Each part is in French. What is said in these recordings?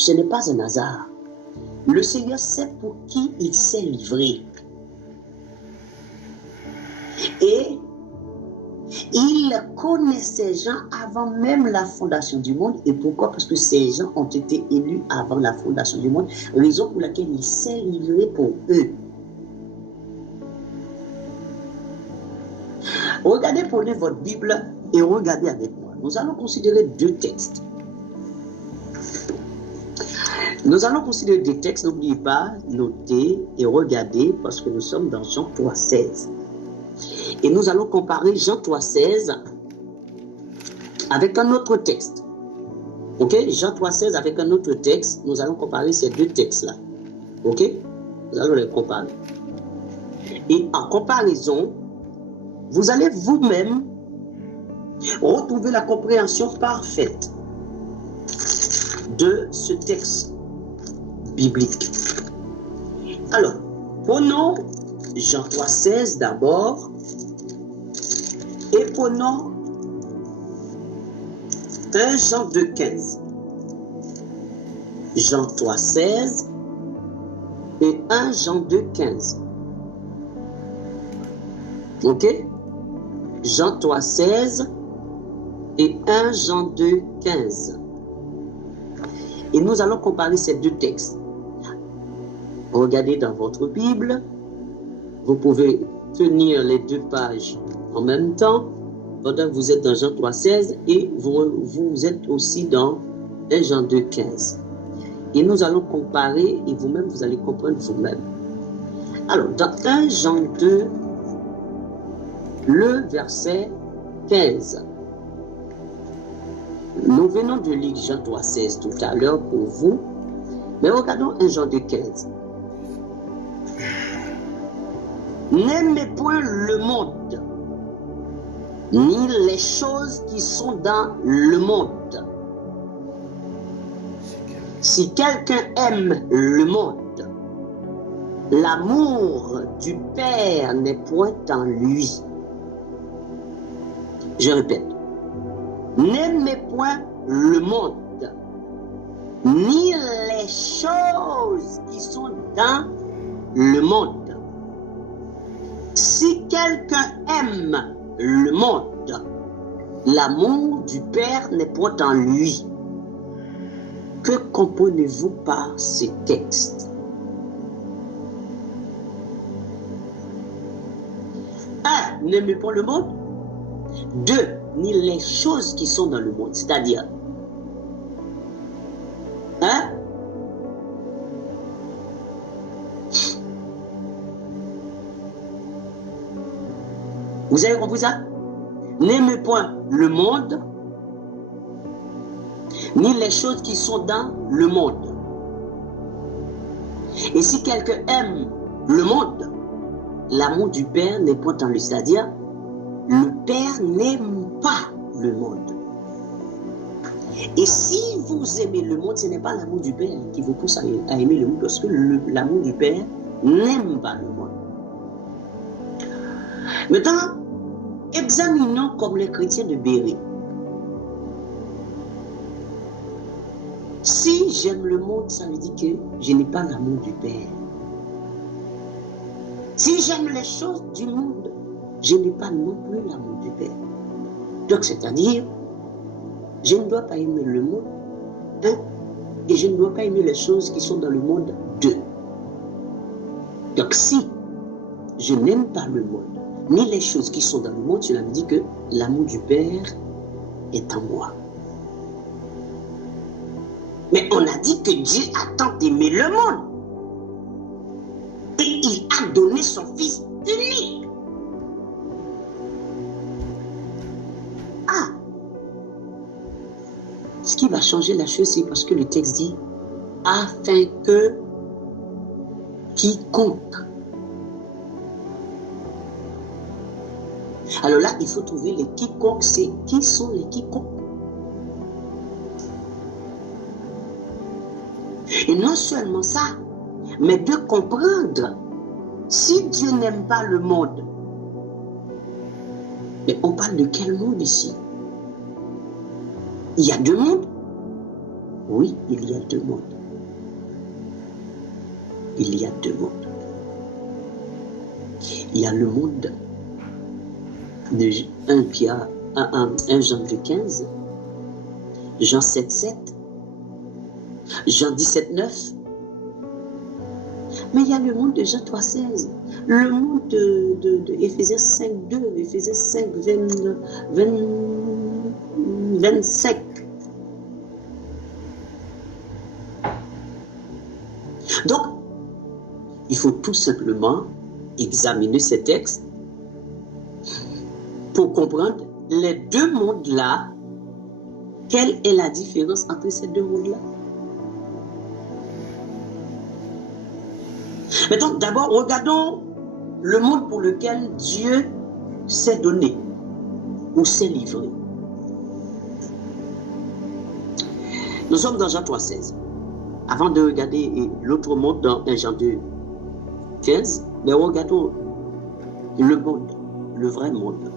Ce n'est pas un hasard. Le Seigneur sait pour qui il s'est livré. Et il connaît ces gens avant même la fondation du monde. Et pourquoi? Parce que ces gens ont été élus avant la fondation du monde. Raison pour laquelle il s'est livré pour eux. Regardez, prenez votre Bible et regardez avec moi. Nous allons considérer deux textes. Nous allons considérer des textes, n'oubliez pas, notez et regardez parce que nous sommes dans Jean 3,16. Et nous allons comparer Jean 3,16 avec un autre texte. Ok? Jean 3,16 avec un autre texte. Nous allons comparer ces deux textes-là. Ok? Nous allons les comparer. Et en comparaison, vous allez vous-même retrouver la compréhension parfaite de ce texte biblique. Alors, prenons Jean 3,16 d'abord et prenons 1 Jean 2,15. Jean 3,16 et 1 Jean 2,15. Ok? Jean 3,16 et 1 Jean 2,15. Et nous allons comparer ces deux textes. Regardez dans votre Bible. Vous pouvez tenir les deux pages en même temps pendant que vous êtes dans Jean 3,16 et vous êtes aussi dans 1 Jean 2,15. Et nous allons comparer et vous-même, vous allez comprendre vous-même. Alors, dans 1 Jean 2, le verset 15. Nous venons de lire Jean 3,16 tout à l'heure pour vous, mais regardons 1 Jean 2,15. N'aimez point le monde, ni les choses qui sont dans le monde. Si quelqu'un aime le monde, l'amour du Père n'est point en lui. Je répète, n'aimez point le monde, ni les choses qui sont dans le monde. Si quelqu'un aime le monde, l'amour du Père n'est point en lui. Que comprenez-vous par ces textes? 1. N'aimez pas le monde. 2. Ni les choses qui sont dans le monde. C'est-à-dire, vous avez compris ça? N'aimez point le monde, ni les choses qui sont dans le monde. Et si quelqu'un aime le monde, l'amour du Père n'est point en lui. C'est-à-dire, le Père n'aime pas le monde. Et si vous aimez le monde, ce n'est pas l'amour du Père qui vous pousse à aimer le monde, parce que l'amour du Père n'aime pas le monde. Maintenant, examinons comme les chrétiens de Béret. Si j'aime le monde, ça veut dire que je n'ai pas l'amour du Père. Si j'aime les choses du monde, je n'ai pas non plus l'amour du Père. Donc, c'est-à-dire, je ne dois pas aimer le monde, et je ne dois pas aimer les choses qui sont dans le monde, 2. Donc, si je n'aime pas le monde, ni les choses qui sont dans le monde, cela me dit que l'amour du Père est en moi. Mais on a dit que Dieu a tant aimé le monde. Et il a donné son Fils unique. Ce qui va changer la chose, c'est parce que le texte dit « afin que quiconque ». Alors là, il faut trouver les quiconques. C'est qui sont les quiconques? Et non seulement ça, mais de comprendre, si Dieu n'aime pas le monde, mais on parle de quel monde ici? Il y a deux mondes. Oui, il y a deux mondes. Il y a deux mondes. Il y a le monde de 1 Jean 2,15, Jean 7,7, Jean 17,9. Mais il y a le monde de Jean 3,16, le monde de Éphésiens 5,2, Éphésiens 5, 25. Donc, il faut tout simplement examiner ces textes pour comprendre les deux mondes-là. Quelle est la différence entre ces deux mondes-là? Maintenant, d'abord, regardons le monde pour lequel Dieu s'est donné ou s'est livré. Nous sommes dans Jean 3,16. Avant de regarder l'autre monde dans 1 Jean 2,15, mais regardons le monde, le vrai monde.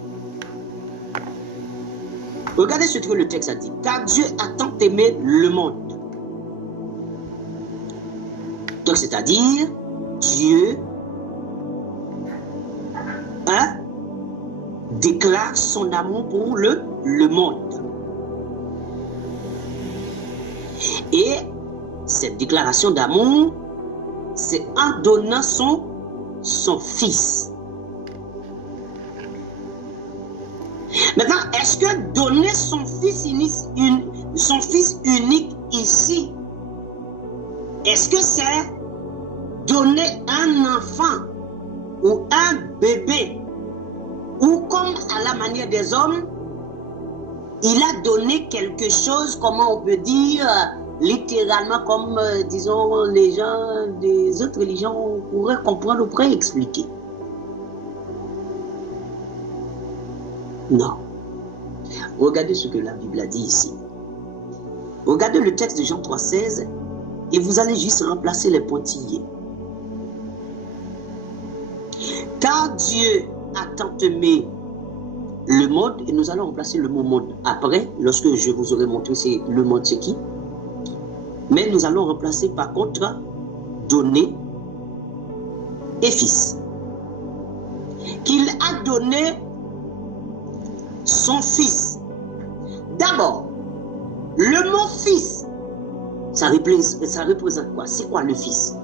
Regardez ce que le texte a dit. Car Dieu a tant aimé le monde. Donc, c'est-à-dire, Dieu déclare son amour pour le monde. Et cette déclaration d'amour, c'est en donnant son fils. Maintenant, est-ce que donner son fils unique ici, est-ce que c'est donner un enfant ou un bébé, ou comme à la manière des hommes, il a donné quelque chose, comment on peut dire, littéralement comme, disons, les gens des autres religions pourraient comprendre ou pourraient expliquer. Non. Regardez ce que la Bible a dit ici. Regardez le texte de Jean 3,16 et vous allez juste remplacer les pointillés. Car Dieu a tant aimé le monde, et nous allons remplacer le mot monde après, lorsque je vous aurai montré le monde c'est qui. Mais nous allons remplacer par contre donner et fils. Qu'il a donné son fils. D'abord, le mot fils, ça représente quoi? C'est quoi le fils?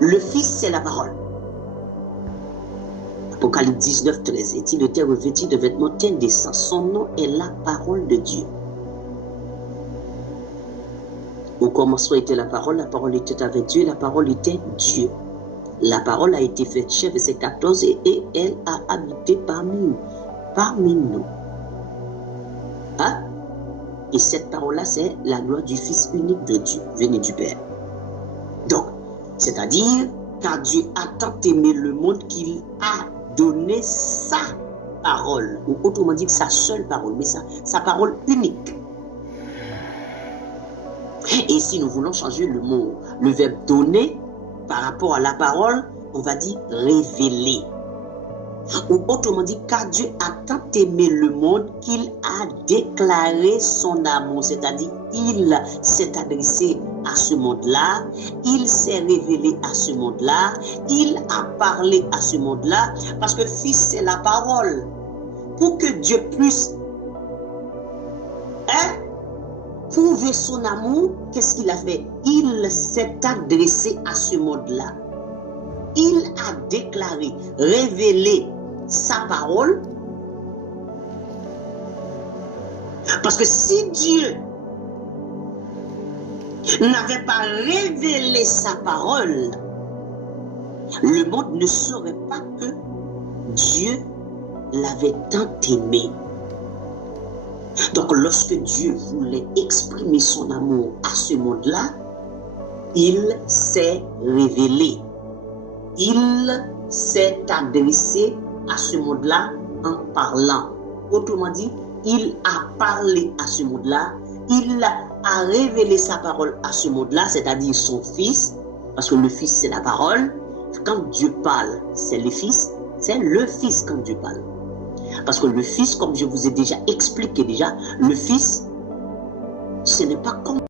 Le fils, c'est la parole. Apocalypse 19, 13. Et il était revêtu de vêtements indécents. Son nom est la parole de Dieu. Au commencement était la parole était avec Dieu, la parole était Dieu. La parole a été faite chair, verset 14, et elle a habité parmi nous. Hein? Et cette parole-là, c'est la gloire du Fils unique de Dieu, venu du Père. Donc, c'est-à-dire, car Dieu a tant aimé le monde qu'il a donné sa parole, ou autrement dit, sa seule parole, mais sa parole unique. Et si nous voulons changer le mot, le verbe donner, par rapport à la parole, on va dire révéler. Ou autrement dit, car Dieu a tant aimé le monde qu'il a déclaré son amour. C'est-à-dire, il s'est adressé à ce monde-là, il s'est révélé à ce monde-là, il a parlé à ce monde-là, parce que Fils, c'est la parole. Pour que Dieu puisse prouver son amour, qu'est-ce qu'il a fait? Il s'est adressé à ce monde-là. Il a déclaré, révélé sa parole. Parce que si Dieu n'avait pas révélé sa parole, le monde ne saurait pas que Dieu l'avait tant aimé. Donc lorsque Dieu voulait exprimer son amour à ce monde-là, il s'est révélé. Il s'est adressé à ce monde-là en parlant. Autrement dit, il a parlé à ce monde-là, il a révélé sa parole à ce monde-là, c'est-à-dire son Fils, parce que le Fils c'est la parole. Quand Dieu parle, c'est le Fils quand Dieu parle. Parce que le Fils, comme je vous ai déjà expliqué le Fils, ce n'est pas comme